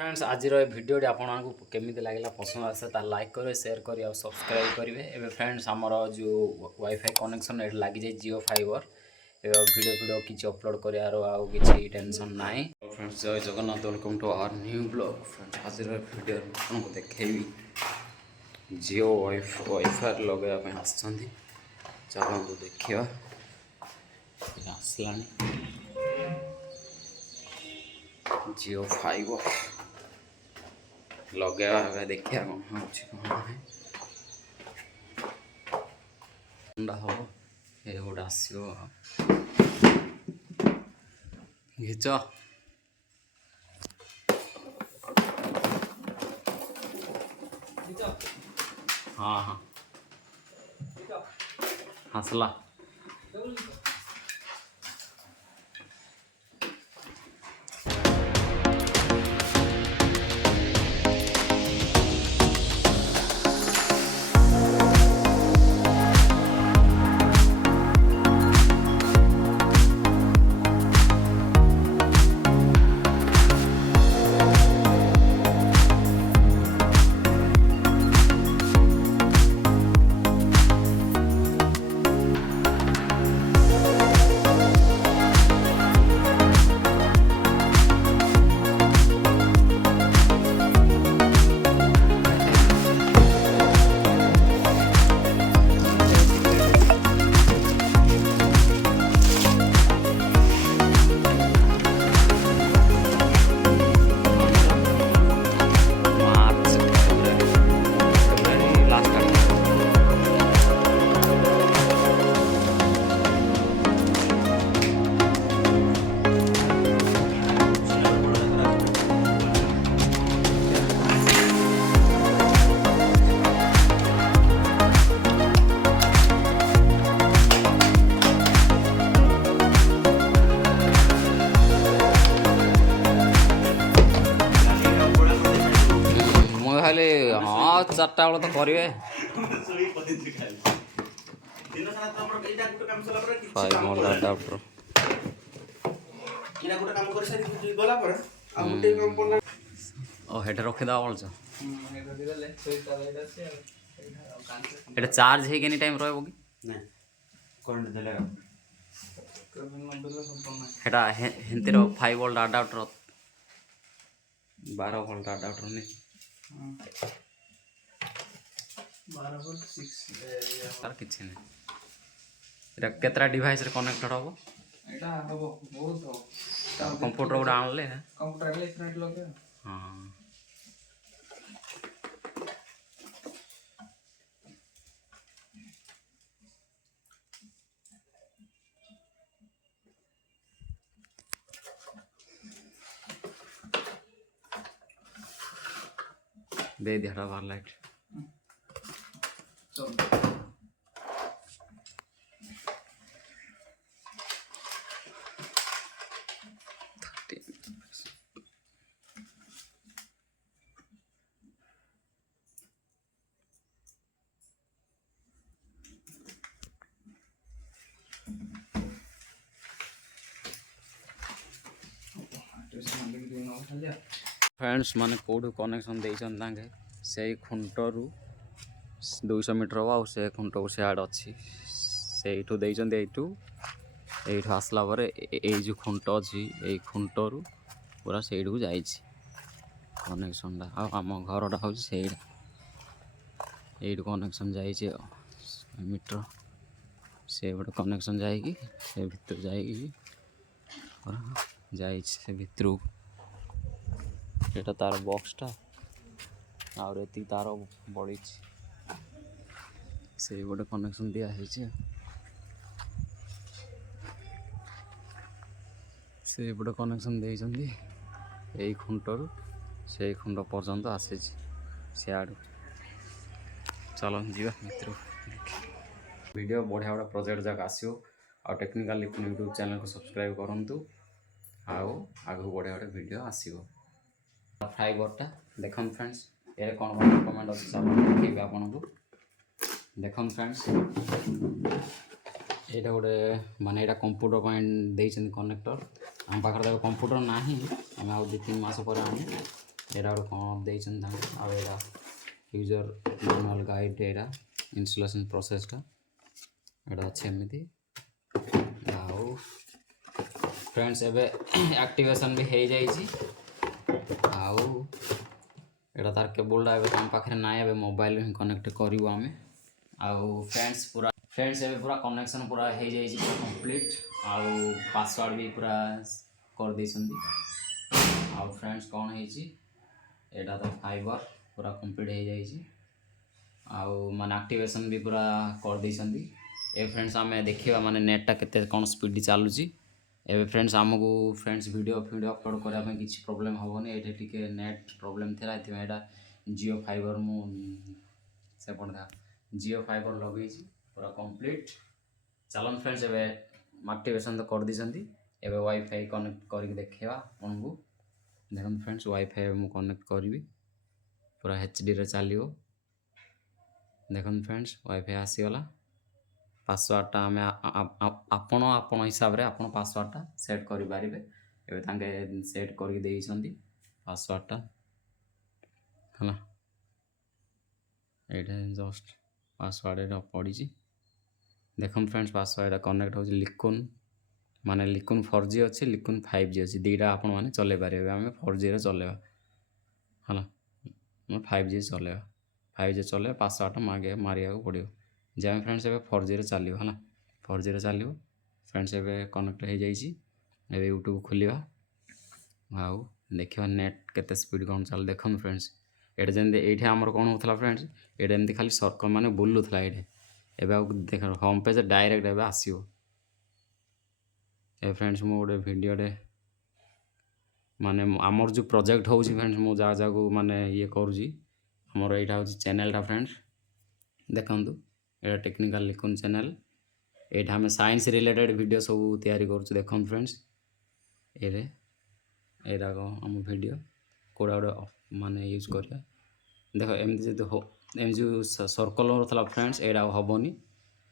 Friends आज भिडियोटी आपको केमी लगे पसंद आसे लाइक करेंगे शेयर करेंगे और सब्सक्राइब करेंगे। एवं फ्रेंड्स आमर जो वाईफाई कनेक्शन ये लगी जाए जियो फाइबर वीडियो किसी अपलोड करार आउ कि टेंशन ना। फ्रेंड्स जय Jagannath welcome to our new blog. Friends आज वीडियो आपको देखेबी जियो वाईफाई लगे आसछंती। चलते देखा आसला जियो फाइबर लगे देखिए कौन कौन ठंडा हम ये गोटे आसो घिच हाँ हाँ आसला खाली हाँ 4टा बेल तो करेंगे रखीद बोल चार्ज है एनी टाइम रही कि 5 वोल्ट अडाप्टर 12 वोल्ट अडाप्टर नहीं 12 वोल्ट 6 तार किछि नै एटा केतरा डिवाइस रे कनेक्टेड होबो एटा होबो बहुत हो कंप्यूटर उडा आनले कंप्यूटर ले इथनेट लगे हां दे दिया बार लाइट फ्रेंड्स माने कौटू कनेक्शन देते से खुंटरू 200 मीटर हम से खुंट को सियाड़ अच्छी से यू आसला जो खुंट अच्छी ये खुंटरू पूरा से कनेक्शन आम घरटा हूँ से कनेक्शन जाइए मीटर से गोटे कनेक्शन जाइए से भीतर से भीतर ये तार बॉक्सटा आती तार बड़ी से गोटे कनेक्शन दिखाई से गोटे कनेक्शन देती यही खुंटरू से खुंट पर्यंत आसी सियाड़ चलो जीवा मित्र वीडियो बढ़िया बड़ा प्रोजेक्ट जाक आसो आ टेक्निकल लिकुन यूट्यूब चैनल को सब्सक्राइब करूँ आगू बढ़िया बड़े वीडियो आसो फाइबरटा देखो फ्रेंड्स ये कौन कौन डॉक्यूमेंट अच्छे देखे आपको देखो फ्रेंड्स यहाँ गोटे माने यहाँ कंप्यूटर देते कनेक्टर आम पाखे कंप्यूटर ना आम आ 2-3 मास पर आने ଏଇଟା ଗୋଟେ କ'ଣ ଦେଇଛନ୍ତି ତାଙ୍କୁ। ଆଉ ଏଇଟା ୟୁଜର୍ ମ୍ୟାନୁଆଲ୍ ଗାଇଡ଼, ଏଇଟା ଇନଷ୍ଟଲେସନ୍ ପ୍ରୋସେସ୍ଟା ଏଇଟା ଅଛି ଏମିତି। ଆଉ ଫ୍ରେଣ୍ଡସ୍ ଏବେ ଆକ୍ଟିଭେସନ୍ ବି ହେଇଯାଇଛି। ଆଉ ଏଇଟା ତାର କେବୁଲଟା ଏବେ ଆମ ପାଖରେ ନାହିଁ, ଏବେ ମୋବାଇଲରେ ହିଁ କନେକ୍ଟ କରିବୁ ଆମେ। ଆଉ ଫ୍ରେଣ୍ଡସ୍ ଏବେ ପୁରା କନେକ୍ସନ୍ ପୁରା ହେଇଯାଇଛି ପୁରା କମ୍ପ୍ଲିଟ୍। ଆଉ ପାସୱାର୍ଡ଼ ବି ପୁରା କରିଦେଇଛନ୍ତି। ଆଉ ଫ୍ରେଣ୍ଡସ୍ କ'ଣ ହେଇଛି, ଏଇଟା ତ ଫାଇବର୍ ପୁରା କମ୍ପ୍ଲିଟ୍ ହେଇଯାଇଛି। ଆଉ ମାନେ ଆକ୍ଟିଭେସନ୍ ବି ପୁରା କରିଦେଇଛନ୍ତି। ଏ ଫ୍ରେଣ୍ଡସ୍ ଆମେ ଦେଖିବା ମାନେ ନେଟ୍ଟା କେତେ କ'ଣ ସ୍ପିଡ଼ ଚାଲୁଛି। ଏବେ ଫ୍ରେଣ୍ଡସ୍ ଆମକୁ ଭିଡ଼ିଓ ଅପଲୋଡ଼ କରିବା ପାଇଁ କିଛି ପ୍ରୋବ୍ଲେମ୍ ହେବନି। ଏଇଠି ଟିକେ ନେଟ୍ ପ୍ରୋବ୍ଲେମ୍ ଥିଲା, ଏଥିପାଇଁ ଏଇଟା ଜିଓ ଫାଇବର୍ ମୁଁ ସେପଟେ ଜିଓ ଫାଇବର୍ ଲଗେଇଛି ପୁରା କମ୍ପ୍ଲିଟ୍। ଚାଲନ୍ତୁ ଫ୍ରେଣ୍ଡସ୍ ଏବେ ଆକ୍ଟିଭେସନ୍ ତ କରିଦେଇଛନ୍ତି। ଏବେ ୱାଇଫାଇ କନେକ୍ଟ କରିକି ଦେଖିବା ଆପଣଙ୍କୁ। ଦେଖନ୍ତୁ ଫ୍ରେଣ୍ଡସ୍ ୱାଇଫାଇ ମୁଁ କନେକ୍ଟ କରିବି, ପୁରା HDରେ ଚାଲିବ। ଦେଖନ୍ତୁ ଫ୍ରେଣ୍ଡସ୍ ୱାଇଫାଇ ଆସିଗଲା। ପାସୱାର୍ଡ଼ଟା ଆମେ ଆପଣ ହିସାବରେ ଆପଣ ପାସୱାର୍ଡ଼ଟା ସେଟ୍ କରିପାରିବେ। ଏବେ ତାଙ୍କେ ସେଟ୍ କରିକି ଦେଇଛନ୍ତି ପାସୱାର୍ଡ଼ଟା ହେଲା। ଏଇଟା ଜଷ୍ଟ ପାସୱାର୍ଡ଼ ଏଇଟା ପଡ଼ିଛି। ଦେଖନ୍ତୁ ଫ୍ରେଣ୍ଡସ୍ ପାସୱାର୍ଡ଼ ଏଇଟା କନେକ୍ଟ ହେଉଛି ଲିକୁନ୍, ମାନେ ଲିକୁନ୍ 4G ଅଛି, ଲିକୁନ୍ 5G ଅଛି। ଦୁଇଟା ଆପଣମାନେ ଚଲେଇ ପାରିବେ। ଆମେ 4Gରେ ଚଲେଇବା ହେଲା, ଆମେ 5G ଚଲେଇବା। 5G ଚଲେଇବା ପାସୱାର୍ଡ଼ଟା ମାରିବାକୁ ପଡ଼ିବ। ଯେ ଆମେ ଫ୍ରେଣ୍ଡସ୍ ଏବେ 4Gରେ ଚାଲିବ ହେଲା, 4Gରେ ଚାଲିବ। ଫ୍ରେଣ୍ଡସ୍ ଏବେ କନେକ୍ଟ ହେଇଯାଇଛି। ଏବେ ୟୁଟ୍ୟୁବ୍ ଖୋଲିବା ଆଉ ଦେଖିବା ନେଟ୍ କେତେ ସ୍ପିଡ଼ କ'ଣ ଚାଲୁ। ଦେଖନ୍ତୁ ଫ୍ରେଣ୍ଡସ୍ ଏଇଟା ଯେମିତି ଏଇଠି ଆମର କ'ଣ ହେଉଥିଲା ଫ୍ରେଣ୍ଡସ୍, ଏଇଟା ଏମିତି ଖାଲି ସର୍କଲ୍ ମାନେ ବୁଲୁଥିଲା ଏଇଠି। ଏବେ ଆଉ ଦେଖ ହୋମ୍ ପେଜ୍ ଡାଇରେକ୍ଟ ଏବେ ଆସିବ। ଏବେ ଫ୍ରେଣ୍ଡସ୍ ମୁଁ ଗୋଟେ ଭିଡ଼ିଓଟେ ମାନେ ଆମର ଯେଉଁ ପ୍ରୋଜେକ୍ଟ ହେଉଛି ଫ୍ରେଣ୍ଡସ୍, ମୁଁ ଯାହା ଯାହାକୁ ମାନେ ଇଏ କରୁଛି, ଆମର ଏଇଟା ହେଉଛି ଚ୍ୟାନେଲ୍ଟା ଫ୍ରେଣ୍ଡସ୍। ଦେଖନ୍ତୁ ଏଇଟା ଟେକ୍ନିକାଲ୍ ଲିକୁନ୍ ଚ୍ୟାନେଲ୍। ଏଇଟା ଆମେ ସାଇନ୍ସ ରିଲେଟେଡ଼୍ ଭିଡ଼ିଓ ସବୁ ତିଆରି କରୁଛୁ। ଦେଖନ୍ତୁ ଫ୍ରେଣ୍ଡସ୍ ଏଇଟାକ ଆମ ଭିଡ଼ିଓ କେଉଁଟା ଗୋଟେ ମାନେ ୟୁଜ୍ କରିବା। ଦେଖ ଏମିତି ଯଦି ଏମିତି ଯେଉଁ ସର୍କଲ୍ ଥିଲା ଫ୍ରେଣ୍ଡସ୍, ଏଇଟା ଆଉ ହେବନି।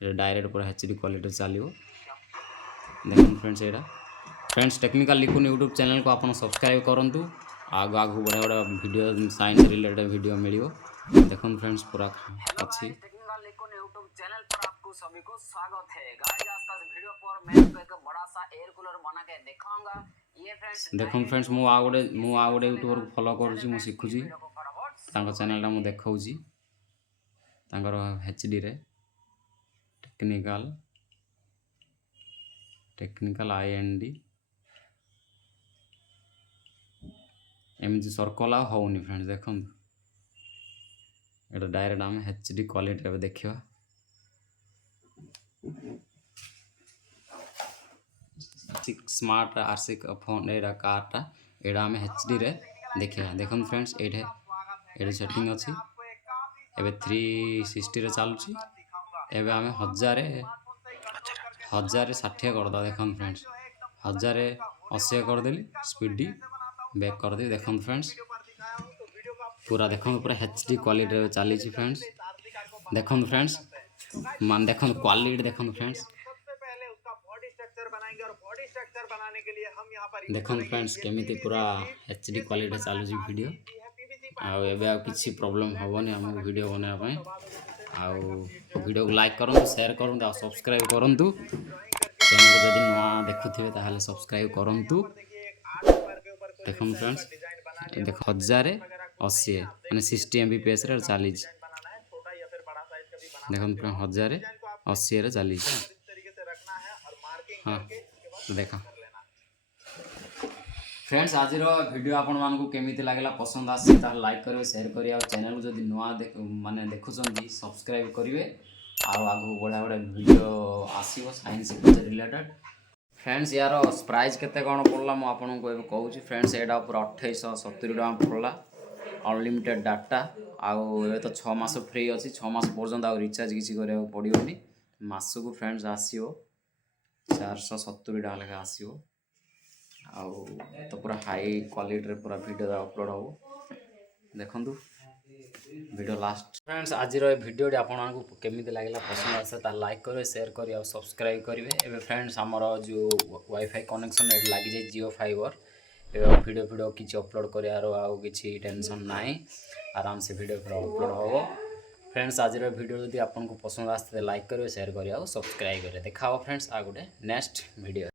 ଏଇଟା ଡାଇରେକ୍ଟ ପୁରା HD କ୍ୱାଲିଟିରେ ଚାଲିବ। ଦେଖନ୍ତୁ ଫ୍ରେଣ୍ଡସ୍ ଏଇଟା ଫ୍ରେଣ୍ଡସ୍ ଟେକ୍ନିକାଲ୍ ଲିକୁନ୍ ୟୁଟ୍ୟୁବ୍ ଚ୍ୟାନେଲ୍କୁ ଆପଣ ସବସ୍କ୍ରାଇବ୍ କରନ୍ତୁ। ଆଗକୁ ବଢ଼ିଆ ବଢ଼ିଆ ଭିଡ଼ିଓ ସାଇନ୍ସ ରିଲେଟେଡ଼୍ ଭିଡ଼ିଓ ମିଳିବ। ଦେଖନ୍ତୁ ଫ୍ରେଣ୍ଡସ୍ ପୁରା ଅଛି। चैनल पर आपको सभी को स्वागत है गाइस। आज का इस वीडियो पर मैं आपको एक बड़ा सा एयर कूलर बना के दिखाऊंगा। ये फ्रेंड्स ଦେଖନ୍ତୁ ଫ୍ରେଣ୍ଡସ୍ ମୁଁ ଆଉ ଗୋଟେ ୟୁଟ୍ୟୁବର୍କୁ ଫଲୋ କରୁଛି, ମୁଁ ଶିଖୁଛି। ତାଙ୍କ ଚ୍ୟାନେଲ୍ଟା ମୁଁ ଦେଖାଉଛି, ତାଙ୍କର HDରେ ଟେକ୍ନିକାଲ୍ IND ଏମିତି ସର୍କଲ୍ ଆଉ ହେଉନି ଫ୍ରେଣ୍ଡସ୍। ଦେଖନ୍ତୁ ଏଇଟା ଡାଇରେକ୍ଟ ଆମେ HD କ୍ୱାଲିଟିରେ ଏବେ ଦେଖିବା। ସ୍ମାର୍ଟ RC ଫୋନ୍ ଏଇଟା କାର୍ଟା, ଏଇଟା ଆମେ HDରେ ଦେଖିବା। ଦେଖନ୍ତୁ ଫ୍ରେଣ୍ଡସ୍ ଏଇଠି ସେଟିଂ ଅଛି। ଏବେ 360ରେ ଚାଲୁଛି। ଏବେ ଆମେ 1060 କରିଦେବା। ଦେଖନ୍ତୁ ଫ୍ରେଣ୍ଡସ୍ 1080 କରିଦେଲି, ସ୍ପିଡ଼ି ବ୍ୟାକ୍ କରିଦେବି। ଦେଖନ୍ତୁ ଫ୍ରେଣ୍ଡସ୍ ପୁରା HD କ୍ୱାଲିଟିରେ ଚାଲିଛି ଫ୍ରେଣ୍ଡସ୍। ଦେଖନ୍ତୁ ଫ୍ରେଣ୍ଡସ୍ ମାନେ ଦେଖନ୍ତୁ କ୍ୱାଲିଟି ଦେଖନ୍ତୁ ଫ୍ରେଣ୍ଡସ୍। ଦେଖନ୍ତୁ ଫ୍ରେଣ୍ଡସ୍ କେମିତି ପୁରା HD କ୍ୱାଲିଟିରେ ଚାଲୁଛି ଭିଡ଼ିଓ। ଆଉ ଏବେ ଆଉ କିଛି ପ୍ରୋବ୍ଲେମ୍ ହେବନି ଆମକୁ ଭିଡ଼ିଓ ବନେଇବା ପାଇଁ। ଆଉ ଭିଡ଼ିଓକୁ ଲାଇକ୍ କରନ୍ତୁ, ସେୟାର କରନ୍ତୁ, ଆଉ ସବସ୍କ୍ରାଇବ୍ କରନ୍ତୁ। ଚ୍ୟାନେଲକୁ ଯଦି ନୂଆ ଦେଖୁଥିବେ ତାହେଲେ ସବସ୍କ୍ରାଇବ୍ କରନ୍ତୁ। ଦେଖନ୍ତୁ ଫ୍ରେଣ୍ଡସ୍ ଦେଖ 1080 ମାନେ 60 MBPSରେ ଚାଲିଛି। ଦେଖନ୍ତୁ 1080ରେ ଚାଲିଛି। ହଁ ଦେଖ फ्रेंड्स आज वीडियो आपण मानक केमिति लागला पसंद आसी तार लाइक करेंगे, शेयर करेंगे। और चैनल को जब नुआ माने देखुंत सब्सक्राइब करेंगे। आगू बढ़िया बढ़िया वीडियो आसो साइंस रिलेटेड। फ्रेंड्स यार प्राइस केते कौन पड़ा मुझे कहूँ। फ्रेंड्स यहाँ पूरा 2870 टका पड़ा अनलिमिटेड डाटा। आए तो 6 मास फ्री अच्छी, 6 मास पर्यंत आ रिचार्ज किसी करा पड़ोनी। मासक फ्रेंड्स आसो 470 टका लेखा आसो। आउ तो पूरा हाई क्वालिटी पूरा वीडियो अपलोड हो। देखु वीडियो लास्ट फ्रेंड्स आज वीडियो आपको केमी लगे पसंद आसे तार लाइक करेंगे, शेयर करेंगे और सब्सक्राइब करेंगे। एवं फ्रेंड्स आमर जो वाईफाई कनेक्शन लगी जाए जियो फाइबर भिडियो भिडियो किसी अपलोड करार आउ कि टेंशन ना आराम से भिडियो अपलोड हम फ्रेंड्स। आज वीडियो जब आपको पसंद आसते लाइक करेंगे शेयर करेंगे और सब्सक्राइब करेंगे। देखा फ्रेंड्स आ गोटे नेक्स्ट वीडियो।